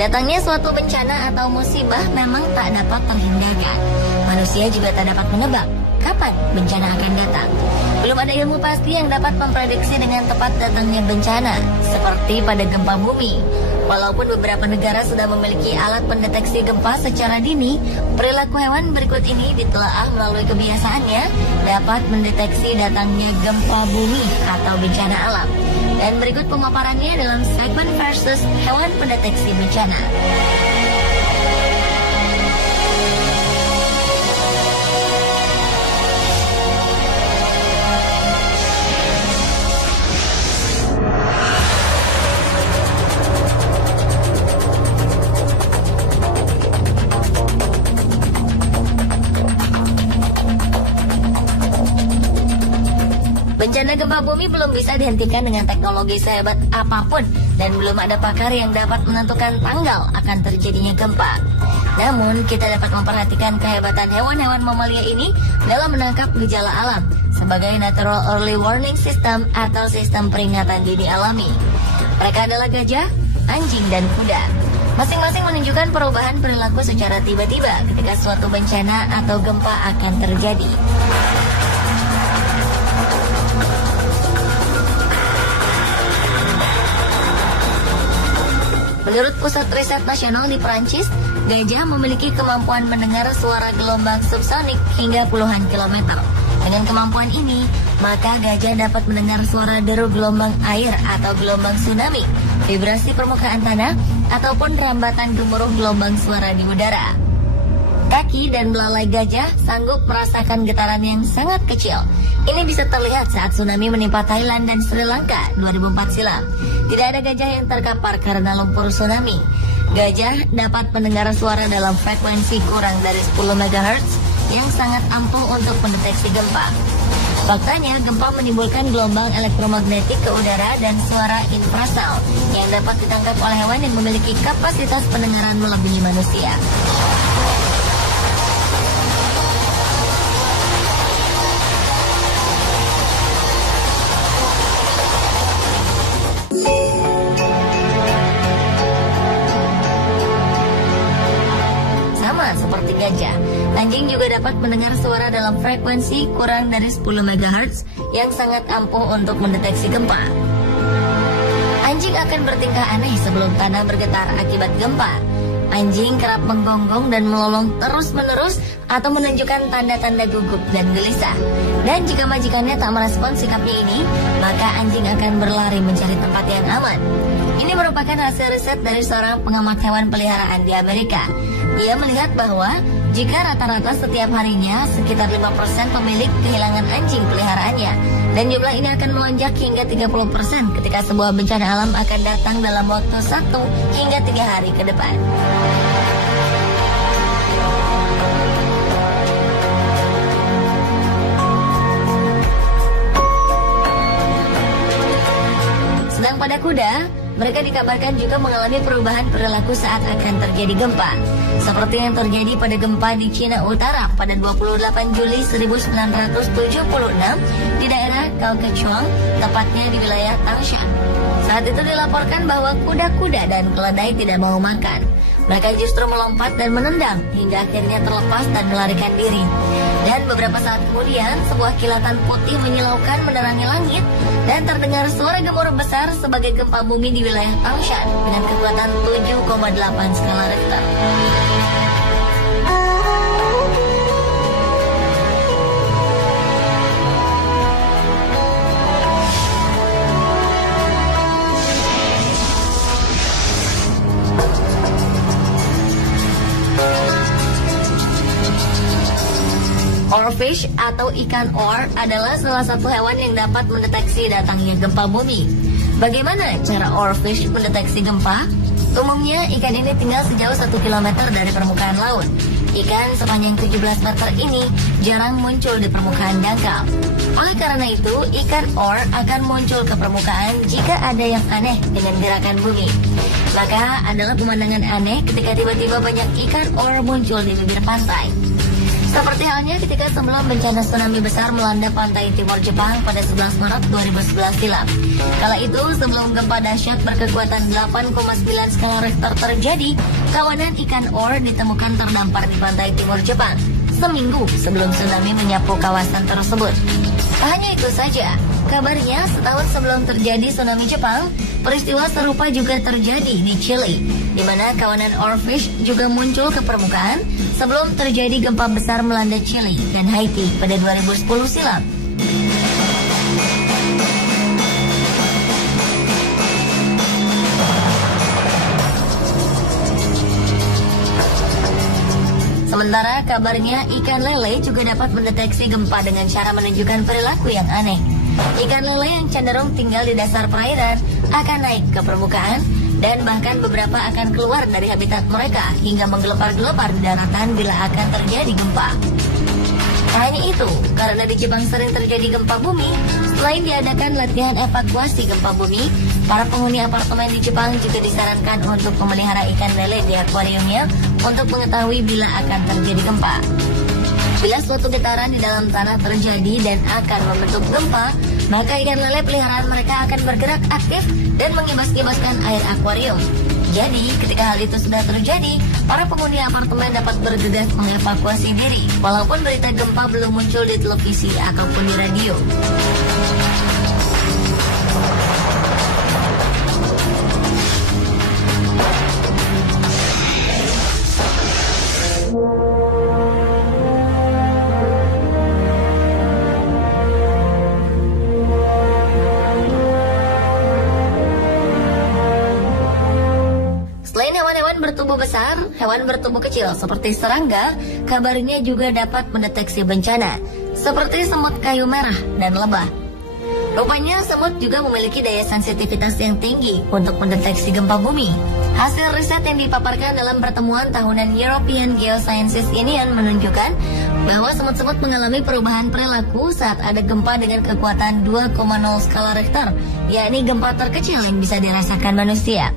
Datangnya suatu bencana atau musibah memang tak dapat terhindarkan. Manusia juga tak dapat menebak kapan bencana akan datang. Belum ada ilmu pasti yang dapat memprediksi dengan tepat datangnya bencana, seperti pada gempa bumi. Walaupun beberapa negara sudah memiliki alat pendeteksi gempa secara dini, perilaku hewan berikut ini ditelaah melalui kebiasaannya dapat mendeteksi datangnya gempa bumi atau bencana alam. Dan berikut pemaparannya dalam segmen versus hewan pendeteksi bencana. Bencana gempa bumi belum bisa dihentikan dengan teknologi sehebat apapun dan belum ada pakar yang dapat menentukan tanggal akan terjadinya gempa. Namun, kita dapat memperhatikan kehebatan hewan-hewan mamalia ini dalam menangkap gejala alam sebagai Natural Early Warning System atau sistem peringatan dini alami. Mereka adalah gajah, anjing, dan kuda. Masing-masing menunjukkan perubahan perilaku secara tiba-tiba ketika suatu bencana atau gempa akan terjadi. Menurut Pusat Riset Nasional di Perancis, gajah memiliki kemampuan mendengar suara gelombang subsonik hingga puluhan kilometer. Dengan kemampuan ini, maka gajah dapat mendengar suara deru gelombang air atau gelombang tsunami, vibrasi permukaan tanah, ataupun rambatan gemuruh gelombang suara di udara. Kaki dan belalai gajah sanggup merasakan getaran yang sangat kecil. Ini bisa terlihat saat tsunami menimpa Thailand dan Sri Lanka 2004 silam. Tidak ada gajah yang terkapar karena lumpur tsunami. Gajah dapat mendengar suara dalam frekuensi kurang dari 10 MHz yang sangat ampuh untuk mendeteksi gempa. Faktanya, gempa menimbulkan gelombang elektromagnetik ke udara dan suara infrasound yang dapat ditangkap oleh hewan yang memiliki kapasitas pendengaran melebihi manusia. Seperti gajah, anjing juga dapat mendengar suara dalam frekuensi kurang dari 10 MHz yang sangat ampuh untuk mendeteksi gempa. Anjing akan bertingkah aneh sebelum tanah bergetar akibat gempa. Anjing kerap menggonggong dan melolong terus-menerus atau menunjukkan tanda-tanda gugup dan gelisah. Dan jika majikannya tak merespon sikapnya ini, maka anjing akan berlari mencari tempat yang aman. Ini merupakan hasil riset dari seorang pengamat hewan peliharaan di Amerika. Ia melihat bahwa jika rata-rata setiap harinya sekitar 5% pemilik kehilangan anjing peliharaannya, dan jumlah ini akan melonjak hingga 30% ketika sebuah bencana alam akan datang dalam waktu 1 hingga 3 hari ke depan. Sedang pada kuda, mereka dikabarkan juga mengalami perubahan perilaku saat akan terjadi gempa, seperti yang terjadi pada gempa di Cina Utara pada 28 Juli 1976 di daerah Kaohsiung, tepatnya di wilayah Tangshan. Saat itu dilaporkan bahwa kuda-kuda dan keledai tidak mau makan. Mereka justru melompat dan menendang hingga akhirnya terlepas dan melarikan diri. Dan beberapa saat kemudian, sebuah kilatan putih menyilaukan menerangi langit dan terdengar suara gemuruh besar sebagai gempa bumi di wilayah Tangshan dengan kekuatan 7,8 skala Richter. Oarfish atau ikan oar adalah salah satu hewan yang dapat mendeteksi datangnya gempa bumi. Bagaimana cara oarfish mendeteksi gempa? Umumnya ikan ini tinggal sejauh 1 km dari permukaan laut. Ikan sepanjang 17 meter ini jarang muncul di permukaan dangkal. Oleh karena itu, ikan oar akan muncul ke permukaan jika ada yang aneh dengan gerakan bumi. Maka adalah pemandangan aneh ketika tiba-tiba banyak ikan oar muncul di bibir pantai. Seperti halnya ketika sebelum bencana tsunami besar melanda pantai timur Jepang pada 11 Maret 2011 silam. Kala itu, sebelum gempa dahsyat berkekuatan 8,9 skala Richter terjadi, kawanan ikan or ditemukan terdampar di pantai timur Jepang seminggu sebelum tsunami menyapu kawasan tersebut. Tak hanya itu saja, kabarnya setahun sebelum terjadi tsunami Jepang, peristiwa serupa juga terjadi di Chili, di mana kawanan oarfish juga muncul ke permukaan sebelum terjadi gempa besar melanda Chili dan Haiti pada 2010 silam. Sementara kabarnya ikan lele juga dapat mendeteksi gempa dengan cara menunjukkan perilaku yang aneh. Ikan lele yang cenderung tinggal di dasar perairan akan naik ke permukaan dan bahkan beberapa akan keluar dari habitat mereka hingga menggelepar-gelepar di daratan bila akan terjadi gempa. Tak hanya itu, karena di Jepang sering terjadi gempa bumi, selain diadakan latihan evakuasi gempa bumi, para penghuni apartemen di Jepang juga disarankan untuk memelihara ikan lele di akuariumnya untuk mengetahui bila akan terjadi gempa. Bila suatu getaran di dalam tanah terjadi dan akan membentuk gempa, maka ikan lele peliharaan mereka akan bergerak aktif dan mengibas-ibaskan air akuarium. Jadi, ketika hal itu sudah terjadi, para penghuni apartemen dapat bergegas mengevakuasi diri, walaupun berita gempa belum muncul di televisi ataupun di radio. Bertubuh besar, hewan bertubuh kecil seperti serangga, kabarnya juga dapat mendeteksi bencana, seperti semut kayu merah dan lebah. Rupanya semut juga memiliki daya sensitivitas yang tinggi untuk mendeteksi gempa bumi. Hasil riset yang dipaparkan dalam pertemuan tahunan European Geosciences Union menunjukkan bahwa semut-semut mengalami perubahan perilaku saat ada gempa dengan kekuatan 2,0 skala Richter, yakni gempa terkecil yang bisa dirasakan manusia.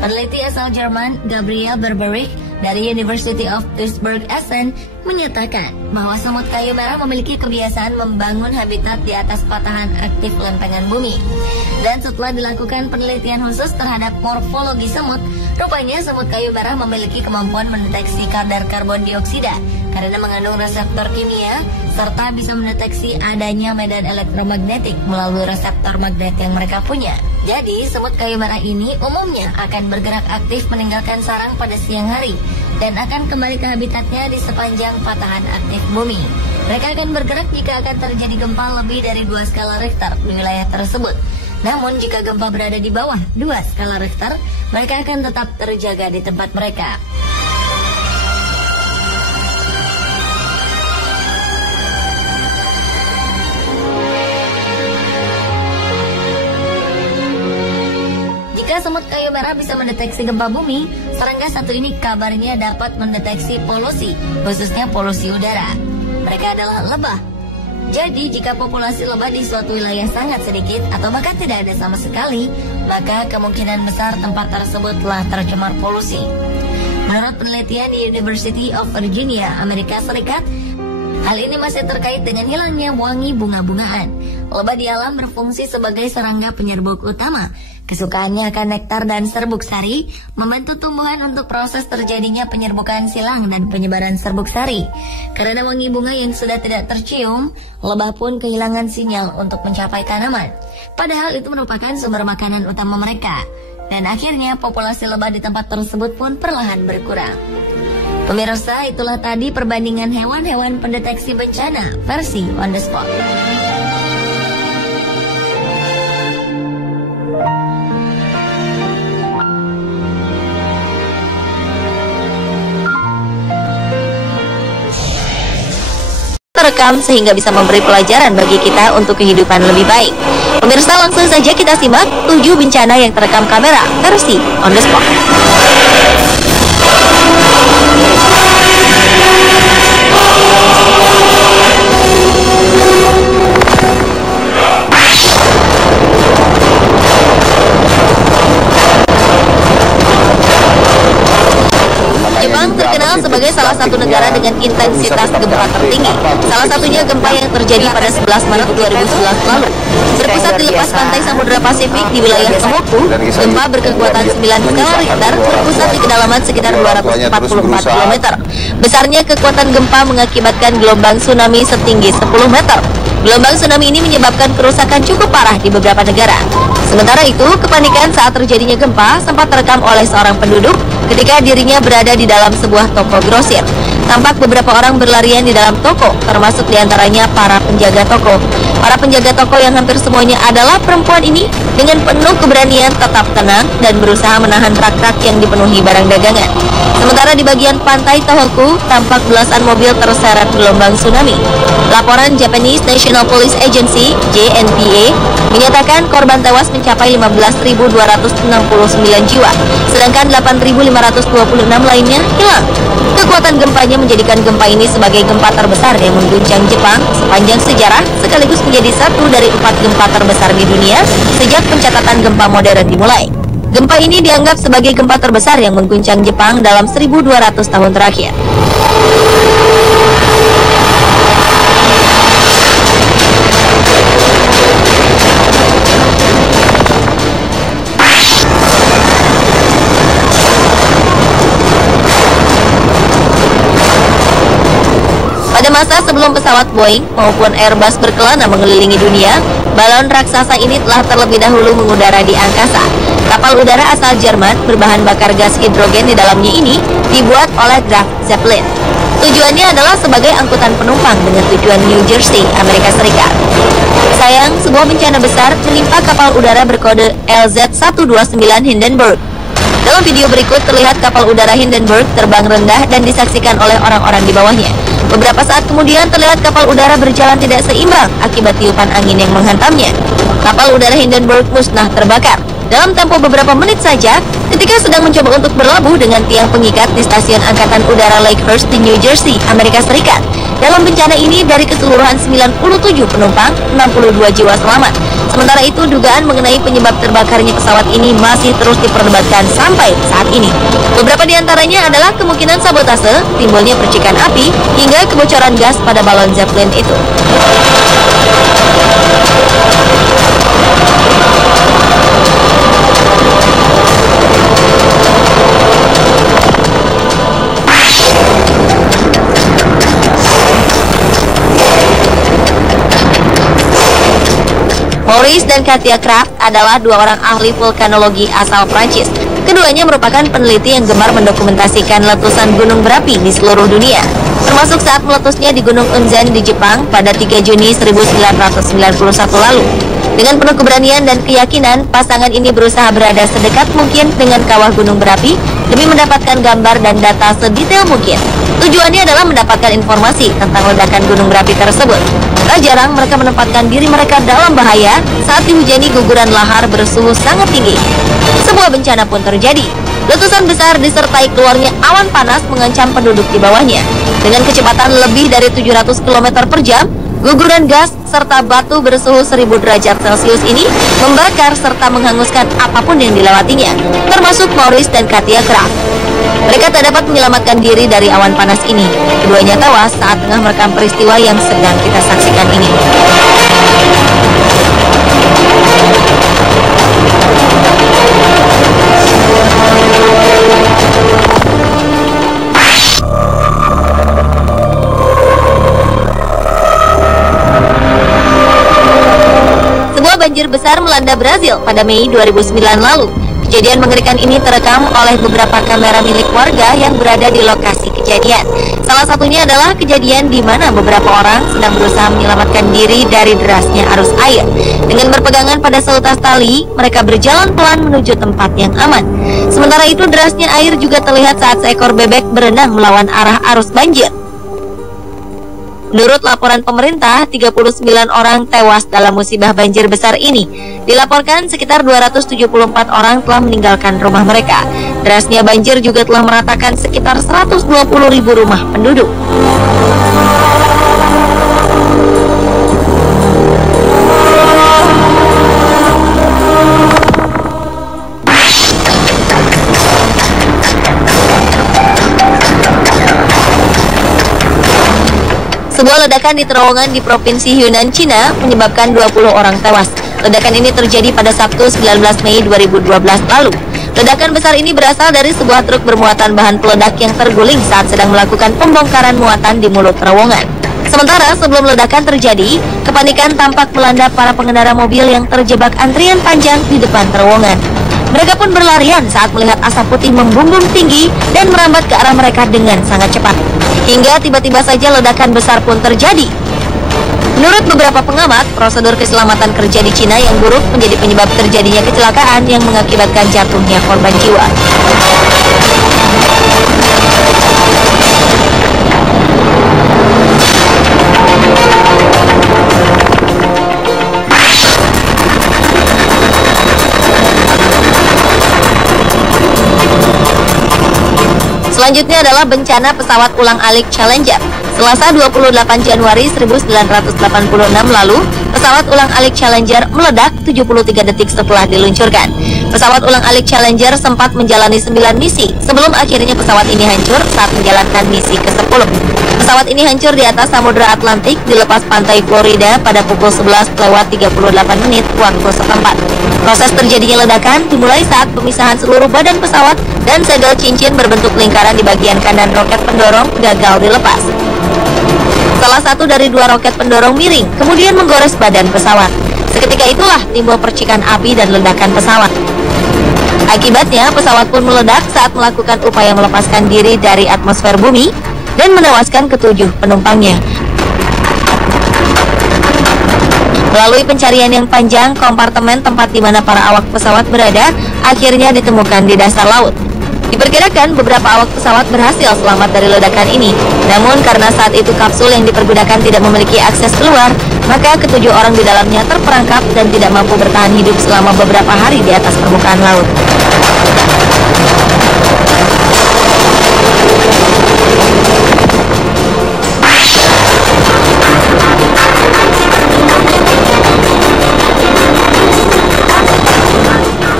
Peneliti asal Jerman Gabriel Berberich dari University of Duisburg-Essen menyatakan bahwa semut kayu merah memiliki kebiasaan membangun habitat di atas patahan aktif lempengan bumi. Dan setelah dilakukan penelitian khusus terhadap morfologi semut, rupanya semut kayu merah memiliki kemampuan mendeteksi kadar karbon dioksida karena mengandung reseptor kimia serta bisa mendeteksi adanya medan elektromagnetik melalui reseptor magnet yang mereka punya. Jadi, semut kayu merah ini umumnya akan bergerak aktif meninggalkan sarang pada siang hari dan akan kembali ke habitatnya di sepanjang patahan aktif bumi. Mereka akan bergerak jika akan terjadi gempa lebih dari 2 skala Richter di wilayah tersebut. Namun, jika gempa berada di bawah 2 skala Richter, mereka akan tetap terjaga di tempat mereka. Jika semut kayu merah bisa mendeteksi gempa bumi, serangga satu ini kabarnya dapat mendeteksi polusi, khususnya polusi udara. Mereka adalah lebah. Jadi, jika populasi lebah di suatu wilayah sangat sedikit atau bahkan tidak ada sama sekali, maka kemungkinan besar tempat tersebut telah tercemar polusi. Menurut penelitian di University of Virginia, Amerika Serikat, hal ini masih terkait dengan hilangnya wangi bunga-bungaan. Lebah di alam berfungsi sebagai serangga penyerbuk utama. Kesukaannya akan nektar dan serbuk sari, membantu tumbuhan untuk proses terjadinya penyerbukan silang dan penyebaran serbuk sari. Karena wangi bunga yang sudah tidak tercium, lebah pun kehilangan sinyal untuk mencapai tanaman. Padahal itu merupakan sumber makanan utama mereka. Dan akhirnya populasi lebah di tempat tersebut pun perlahan berkurang. Pemirsa, itulah tadi perbandingan hewan-hewan pendeteksi bencana versi On The Spot. Terekam sehingga bisa memberi pelajaran bagi kita untuk kehidupan lebih baik. Pemirsa, langsung saja kita simak 7 bencana yang terekam kamera versi On The Spot. Jepang terkenal dikenal sebagai salah satu negara dengan intensitas gempa tertinggi. Salah satunya gempa yang terjadi pada 11 Maret 2011 lalu. Berpusat di lepas pantai Samudra Pasifik di wilayah Tohoku, gempa berkekuatan 9 skala Richter berpusat di kedalaman sekitar 244 km. Besarnya kekuatan gempa mengakibatkan gelombang tsunami setinggi 10 meter. Gelombang tsunami ini menyebabkan kerusakan cukup parah di beberapa negara. Sementara itu, kepanikan saat terjadinya gempa sempat terekam oleh seorang penduduk ketika dirinya berada di dalam sebuah toko grosir. Tampak beberapa orang berlarian di dalam toko, termasuk diantaranya para penjaga toko. Para penjaga toko yang hampir semuanya adalah perempuan ini dengan penuh keberanian tetap tenang dan berusaha menahan rak-rak yang dipenuhi barang dagangan. Sementara di bagian pantai Tohoku, tampak belasan mobil terseret gelombang tsunami. Laporan Japanese National Police Agency (JNPA) menyatakan korban tewas mencapai 15.269 jiwa, sedangkan 8.526 lainnya hilang. Kekuatan gempanya menjadikan gempa ini sebagai gempa terbesar yang mengguncang Jepang sepanjang sejarah, sekaligus menjadi satu dari 4 gempa terbesar di dunia sejak pencatatan gempa modern dimulai. Gempa ini dianggap sebagai gempa terbesar yang mengguncang Jepang dalam 1.200 tahun terakhir. Pada masa sebelum pesawat Boeing maupun Airbus berkelana mengelilingi dunia, balon raksasa ini telah terlebih dahulu mengudara di angkasa. Kapal udara asal Jerman berbahan bakar gas hidrogen di dalamnya ini dibuat oleh Graf Zeppelin. Tujuannya adalah sebagai angkutan penumpang dengan tujuan New Jersey, Amerika Serikat. Sayang, sebuah bencana besar menimpa kapal udara berkode LZ-129 Hindenburg. Dalam video berikut terlihat kapal udara Hindenburg terbang rendah dan disaksikan oleh orang-orang di bawahnya. Beberapa saat kemudian terlihat kapal udara berjalan tidak seimbang akibat tiupan angin yang menghantamnya. Kapal udara Hindenburg musnah terbakar. Dalam tempo beberapa menit saja, ketika sedang mencoba untuk berlabuh dengan tiang pengikat di stasiun Angkatan Udara Lakehurst di New Jersey, Amerika Serikat. Dalam bencana ini, dari keseluruhan 97 penumpang, 62 jiwa selamat. Sementara itu, dugaan mengenai penyebab terbakarnya pesawat ini masih terus diperdebatkan sampai saat ini. Beberapa di antaranya adalah kemungkinan sabotase, timbulnya percikan api, hingga kebocoran gas pada balon Zeppelin itu. Maurice dan Katia Kraft adalah dua orang ahli vulkanologi asal Prancis. Keduanya merupakan peneliti yang gemar mendokumentasikan letusan gunung berapi di seluruh dunia, termasuk saat meletusnya di Gunung Unzen di Jepang pada 3 Juni 1991 lalu. Dengan penuh keberanian dan keyakinan, pasangan ini berusaha berada sedekat mungkin dengan kawah gunung berapi demi mendapatkan gambar dan data sedetail mungkin. Tujuannya adalah mendapatkan informasi tentang ledakan gunung berapi tersebut. Tak jarang mereka menempatkan diri mereka dalam bahaya saat dihujani guguran lahar bersuhu sangat tinggi. Sebuah bencana pun terjadi. Letusan besar disertai keluarnya awan panas mengancam penduduk di bawahnya. Dengan kecepatan lebih dari 700 km per jam, guguran gas serta batu bersuhu 1000 derajat Celcius ini membakar serta menghanguskan apapun yang dilewatinya, termasuk Maurice dan Katia Kraft. Mereka tak dapat menyelamatkan diri dari awan panas ini. Keduanya tewas saat tengah merekam peristiwa yang sedang kita saksikan ini. Sebuah banjir besar melanda Brazil pada Mei 2009 lalu. Kejadian mengerikan ini terekam oleh beberapa kamera milik warga yang berada di lokasi kejadian. Salah satunya adalah kejadian di mana beberapa orang sedang berusaha menyelamatkan diri dari derasnya arus air. Dengan berpegangan pada seutas tali, mereka berjalan pelan menuju tempat yang aman. Sementara itu, derasnya air juga terlihat saat seekor bebek berenang melawan arah arus banjir. Menurut laporan pemerintah, 39 orang tewas dalam musibah banjir besar ini. Dilaporkan sekitar 274 orang telah meninggalkan rumah mereka. Derasnya banjir juga telah meratakan sekitar 120.000 rumah penduduk. Sebuah ledakan di terowongan di Provinsi Yunnan, Cina menyebabkan 20 orang tewas. Ledakan ini terjadi pada Sabtu 19 Mei 2012 lalu. Ledakan besar ini berasal dari sebuah truk bermuatan bahan peledak yang terguling saat sedang melakukan pembongkaran muatan di mulut terowongan. Sementara sebelum ledakan terjadi, kepanikan tampak melanda para pengendara mobil yang terjebak antrian panjang di depan terowongan. Mereka pun berlarian saat melihat asap putih membumbung tinggi dan merambat ke arah mereka dengan sangat cepat. Hingga tiba-tiba saja ledakan besar pun terjadi. Menurut beberapa pengamat, prosedur keselamatan kerja di Cina yang buruk menjadi penyebab terjadinya kecelakaan yang mengakibatkan jatuhnya korban jiwa. Selanjutnya adalah bencana pesawat ulang-alik Challenger. Selasa 28 Januari 1986 lalu, pesawat ulang-alik Challenger meledak 73 detik setelah diluncurkan. Pesawat ulang-alik Challenger sempat menjalani 9 misi sebelum akhirnya pesawat ini hancur saat menjalankan misi ke-10. Pesawat ini hancur di atas Samudra Atlantik di lepas pantai Florida pada pukul 11:38 waktu setempat. Proses terjadinya ledakan dimulai saat pemisahan seluruh badan pesawat dan segel cincin berbentuk lingkaran di bagian kanan roket pendorong gagal dilepas. Salah satu dari dua roket pendorong miring, kemudian menggores badan pesawat. Seketika itulah timbul percikan api dan ledakan pesawat. Akibatnya, pesawat pun meledak saat melakukan upaya melepaskan diri dari atmosfer bumi dan menewaskan ketujuh penumpangnya. Melalui pencarian yang panjang, kompartemen tempat di mana para awak pesawat berada akhirnya ditemukan di dasar laut. Diperkirakan beberapa awak pesawat berhasil selamat dari ledakan ini. Namun karena saat itu kapsul yang dipergunakan tidak memiliki akses keluar, maka ketujuh orang di dalamnya terperangkap dan tidak mampu bertahan hidup selama beberapa hari di atas permukaan laut.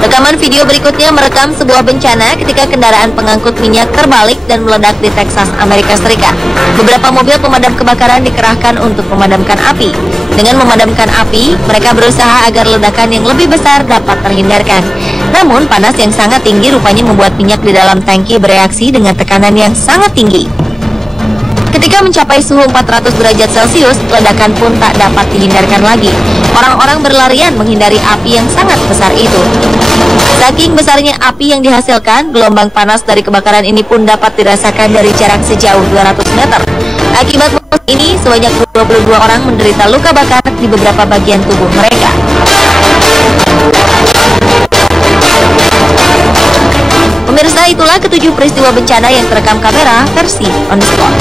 Rekaman video berikutnya merekam sebuah bencana ketika kendaraan pengangkut minyak terbalik dan meledak di Texas, Amerika Serikat. Beberapa mobil pemadam kebakaran dikerahkan untuk memadamkan api. Dengan memadamkan api, mereka berusaha agar ledakan yang lebih besar dapat terhindarkan. Namun, panas yang sangat tinggi rupanya membuat minyak di dalam tangki bereaksi dengan tekanan yang sangat tinggi. Ketika mencapai suhu 400 derajat Celcius, ledakan pun tak dapat dihindarkan lagi. Orang-orang berlarian menghindari api yang sangat besar itu. Saking besarnya api yang dihasilkan, gelombang panas dari kebakaran ini pun dapat dirasakan dari jarak sejauh 200 meter. Akibat ini, sebanyak 22 orang menderita luka bakar di beberapa bagian tubuh mereka. Pemirsa, itulah ketujuh peristiwa bencana yang terekam kamera versi On The Spot.